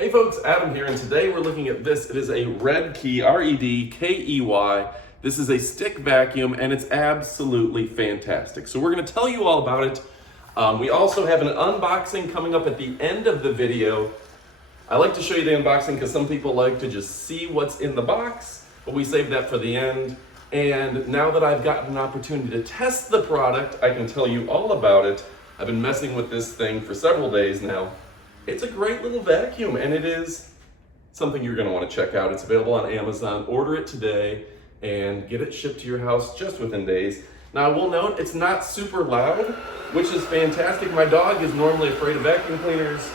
Hey folks, Adam here, and today we're looking at this. It is a Redkey, R-E-D-K-E-Y. This is a stick vacuum, and it's absolutely fantastic. So we're going to tell you all about it. We also have an unboxing coming up at the end of the video. I like to show you the unboxing because some people like to just see what's in the box, but we save that for the end. And now that I've gotten an opportunity to test the product, I can tell you all about it. I've been messing with this thing for several days now. It's a great little vacuum, and it is something you're going to want to check out. It's available on Amazon. Order it today and get it shipped to your house just within days. Now, I will note it's not super loud, which is fantastic. My dog is normally afraid of vacuum cleaners,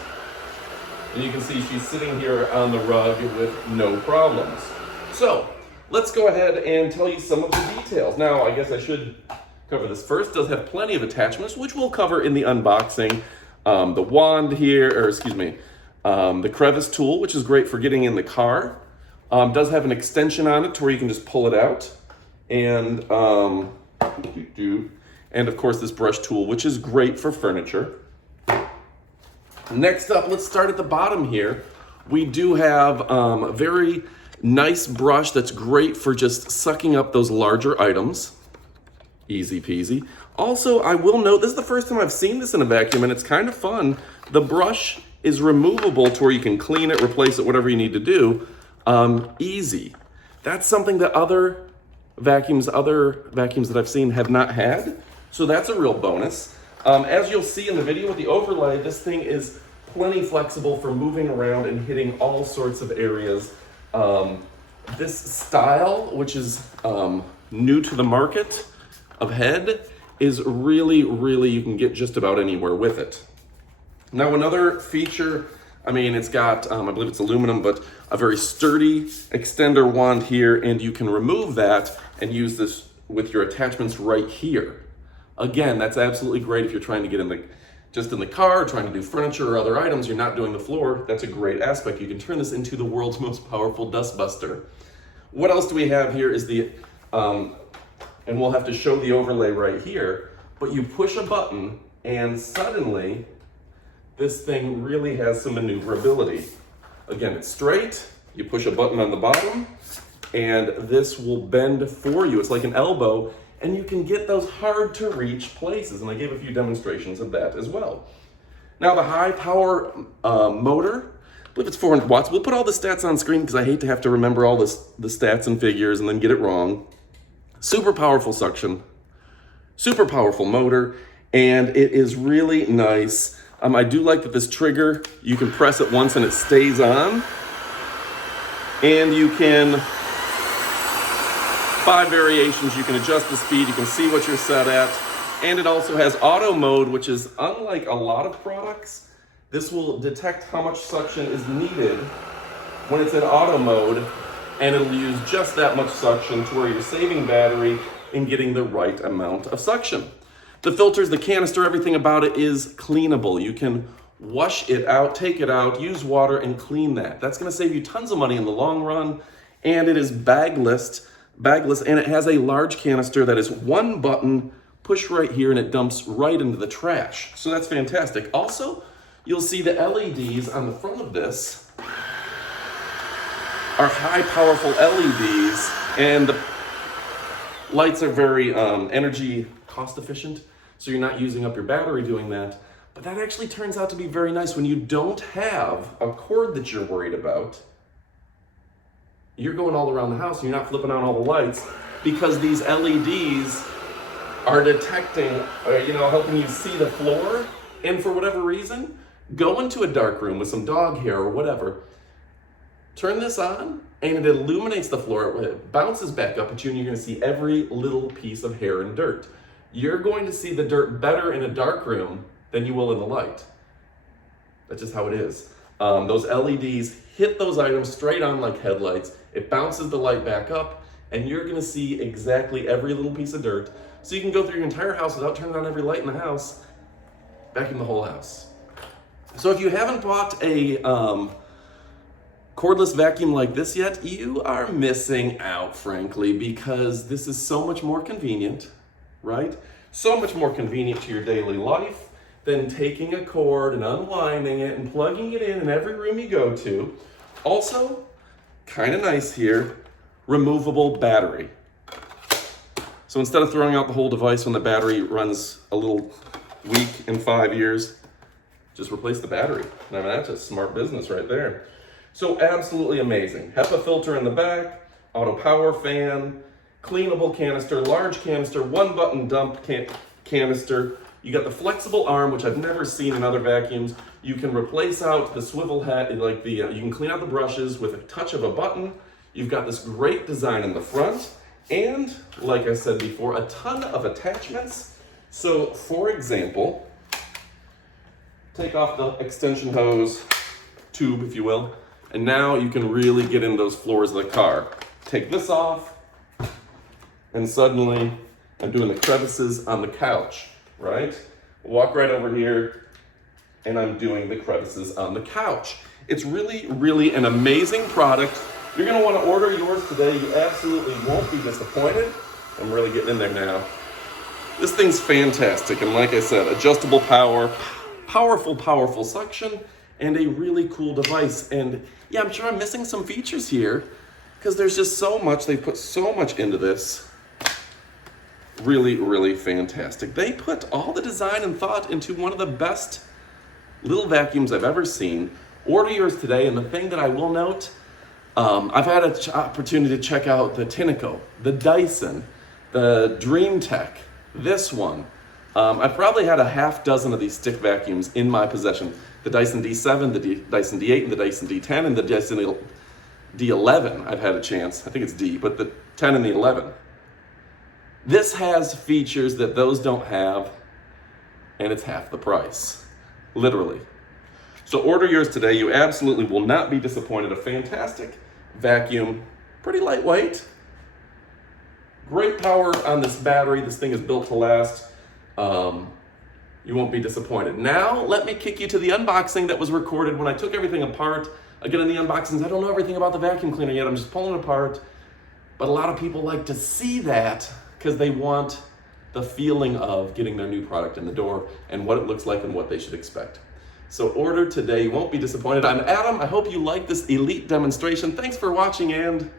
and you can see she's sitting here on the rug with no problems. So let's go ahead and tell you some of the details. Now, I guess I should cover this first. It does have plenty of attachments, which we'll cover in the unboxing. The wand here, the Crevice Tool, which is great for getting in the car. Does have an extension on it to where you can just pull it out. And, and of course this brush tool, which is great for furniture. Next up, let's start at the bottom here. We do have a very nice brush that's great for just sucking up those larger items. Easy peasy. Also, I will note, this is the first time I've seen this in a vacuum, and it's kind of fun. The brush is removable to where you can clean it, replace it, whatever you need to do. Easy. That's something that other vacuums that I've seen have not had. So that's a real bonus. As you'll see in the video with the overlay, this thing is plenty flexible for moving around and hitting all sorts of areas. This style, which is new to the market of head, is really, you can get just about anywhere with it. Now, another feature, it's got, I believe it's aluminum, but a very sturdy extender wand here, and you can remove that and use this with your attachments right here. Again, that's absolutely great if you're trying to get just in the car, trying to do furniture or other items, you're not doing the floor. That's a great aspect. You can turn this into the world's most powerful dust buster. What else do we have here is the, and we'll have to show the overlay right here, but you push a button and suddenly this thing really has some maneuverability. Again, it's straight, you push a button on the bottom, and this will bend for you. It's like an elbow, and you can get those hard to reach places, and I gave a few demonstrations of that as well. Now, the high power motor, I believe it's 400 watts. We'll put all the stats on screen because I hate to have to remember all the stats and figures and then get it wrong. Super powerful suction, super powerful motor, and it is really nice. I do like that this trigger, you can press it once and it stays on. And you can, 5 variations, you can adjust the speed, you can see what you're set at. And it also has auto mode, which is unlike a lot of products. This will detect how much suction is needed when it's in auto mode, and it'll use just that much suction to where you're saving battery and getting the right amount of suction. The filters, the canister, everything about it is cleanable. You can wash it out, take it out, use water, and clean that. That's gonna save you tons of money in the long run, and it is bagless, and it has a large canister that is one button, push right here, and it dumps right into the trash. So that's fantastic. Also, you'll see the LEDs on the front of this are high powerful LEDs, and the lights are very energy cost efficient, so you're not using up your battery doing that. But that actually turns out to be very nice when you don't have a cord that you're worried about. You're going all around the house and you're not flipping on all the lights because these LEDs are detecting, helping you see the floor. And for whatever reason, go into a dark room with some dog hair or whatever, turn this on, and it illuminates the floor. It bounces back up at you, and you're going to see every little piece of hair and dirt. You're going to see the dirt better in a dark room than you will in the light. That's just how it is. Those LEDs hit those items straight on like headlights. It bounces the light back up, and you're going to see exactly every little piece of dirt. So you can go through your entire house without turning on every light in the house, vacuum the whole house. So if you haven't bought a cordless vacuum like this yet, you are missing out, frankly, because this is so much more convenient, right? So much more convenient to your daily life. than taking a cord and unwinding it and plugging it in every room you go to. Also, kind of nice here, removable battery. So instead of throwing out the whole device when the battery runs a little weak in 5 years, just replace the battery. I mean, that's a smart business right there. So absolutely amazing. Hepa filter in the back, auto power fan, cleanable canister, large canister, one button dump canister. You got the flexible arm, which I've never seen in other vacuums. You can replace out the swivel head, like you can clean out the brushes with a touch of a button. You've got this great design in the front, and like I said before, a ton of attachments. So for example, take off the extension hose tube, if you will, and now you can really get in those floors of the car. Take this off, and suddenly I'm doing the crevices on the couch, right? Walk right over here, and I'm doing the crevices on the couch. It's really, really an amazing product. You're gonna wanna order yours today. You absolutely won't be disappointed. I'm really getting in there now. This thing's fantastic, and like I said, adjustable power, powerful suction, and a really cool device. And yeah, I'm sure I'm missing some features here because there's just so much, they put so much into this. Really, really fantastic. They put all the design and thought into one of the best little vacuums I've ever seen. Order yours today, and the thing that I will note, I've had an opportunity to check out the Tineco, the Dyson, the DreamTech, this one. I probably had a half dozen of these stick vacuums in my possession. The Dyson D7, the Dyson D8, and the Dyson D10, and the Dyson D11 I've had a chance. I think it's D, but the 10 and the 11. This has features that those don't have, and it's half the price, literally. So order yours today. You absolutely will not be disappointed. A fantastic vacuum, pretty lightweight. Great power on this battery. This thing is built to last. You won't be disappointed. Now, let me kick you to the unboxing that was recorded when I took everything apart. Again, in the unboxings, I don't know everything about the vacuum cleaner yet. I'm just pulling it apart. But a lot of people like to see that because they want the feeling of getting their new product in the door and what it looks like and what they should expect. So order today. You won't be disappointed. I'm Adam. I hope you like this elite demonstration. Thanks for watching, and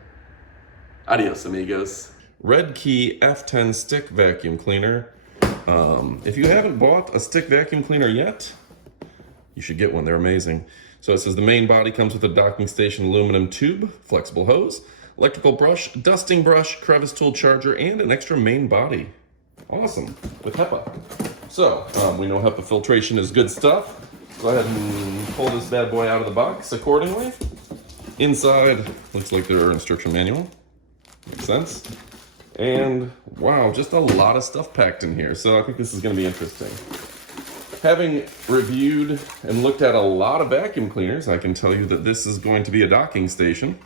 adios, amigos. Redkey F10 stick vacuum cleaner. If you haven't bought a stick vacuum cleaner yet, you should get one. They're amazing. So it says the main body comes with a docking station aluminum tube, flexible hose, electrical brush, dusting brush, crevice tool charger, and an extra main body. Awesome, with HEPA. So, we know HEPA filtration is good stuff. Go ahead and pull this bad boy out of the box accordingly. Inside, looks like their instruction manual. Makes sense. And wow, just a lot of stuff packed in here. So I think this is gonna be interesting. Having reviewed and looked at a lot of vacuum cleaners, I can tell you that this is going to be a docking station.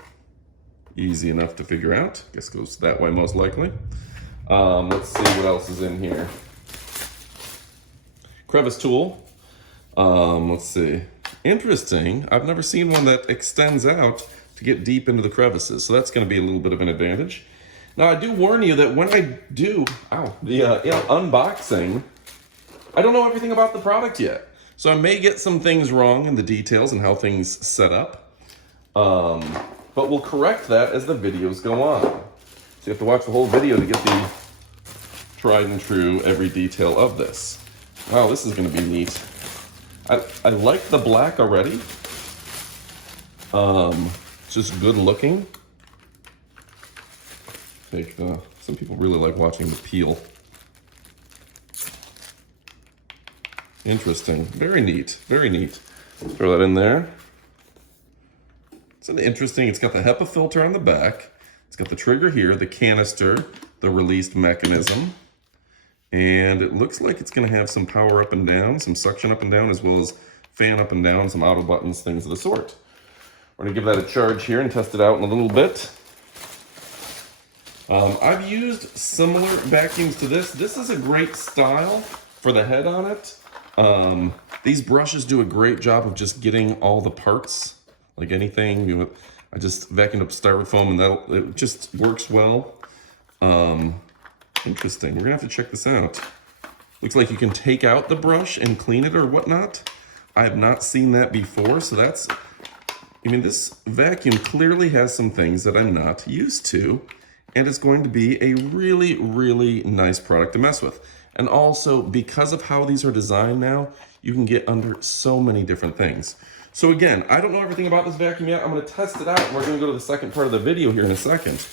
Easy enough to figure out. Guess goes that way most likely. Let's see what else is in here. Crevice Tool. Let's see. Interesting. I've never seen one that extends out to get deep into the crevices. So that's going to be a little bit of an advantage. Now I do warn you that when I do the unboxing, I don't know everything about the product yet. So I may get some things wrong in the details and how things set up. But we'll correct that as the videos go on. So you have to watch the whole video to get the tried and true every detail of this. Wow, this is going to be neat. I like the black already. It's just good looking. Some people really like watching the peel. Interesting. Very neat. Very neat. Throw that in there. It's an interesting, it's got the HEPA filter on the back. It's got the trigger here, the canister, the released mechanism. And it looks like it's going to have some power up and down, some suction up and down, as well as fan up and down, some auto buttons, things of the sort. We're going to give that a charge here and test it out in a little bit. I've used similar vacuums to this. This is a great style for the head on it. These brushes do a great job of just getting all the parts, like anything. I just vacuumed up styrofoam and it just works well. Interesting. We're gonna have to check this out. Looks like you can take out the brush and clean it or whatnot. I have not seen that before, so that's, I mean, this vacuum clearly has some things that I'm not used to, and it's going to be a really, really nice product to mess with. And also, because of how these are designed now, you can get under so many different things. So again, I don't know everything about this vacuum yet. I'm gonna test it out, and we're gonna go to the second part of the video here in a second.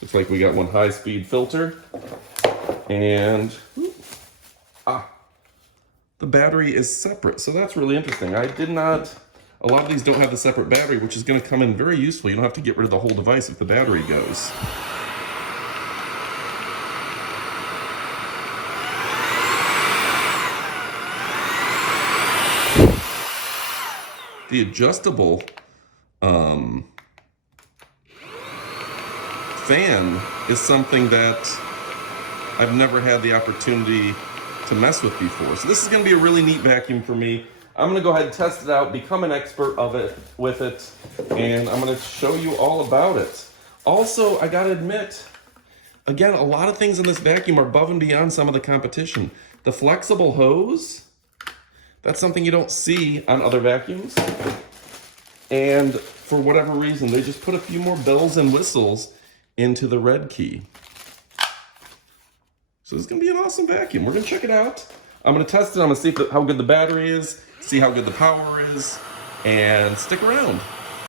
Looks like we got one high-speed filter, and the battery is separate, so that's really interesting. I did not, a lot of these don't have the separate battery, which is gonna come in very useful. You don't have to get rid of the whole device if the battery goes. The adjustable fan is something that I've never had the opportunity to mess with before. So this is going to be a really neat vacuum for me. I'm going to go ahead and test it out, become an expert with it, and I'm going to show you all about it. Also, I got to admit, again, a lot of things in this vacuum are above and beyond some of the competition. The flexible hose, that's something you don't see on other vacuums. And for whatever reason, they just put a few more bells and whistles into the Redkey. So this is gonna be an awesome vacuum. We're gonna check it out. I'm gonna test it, I'm gonna see how good the battery is, see how good the power is, and stick around.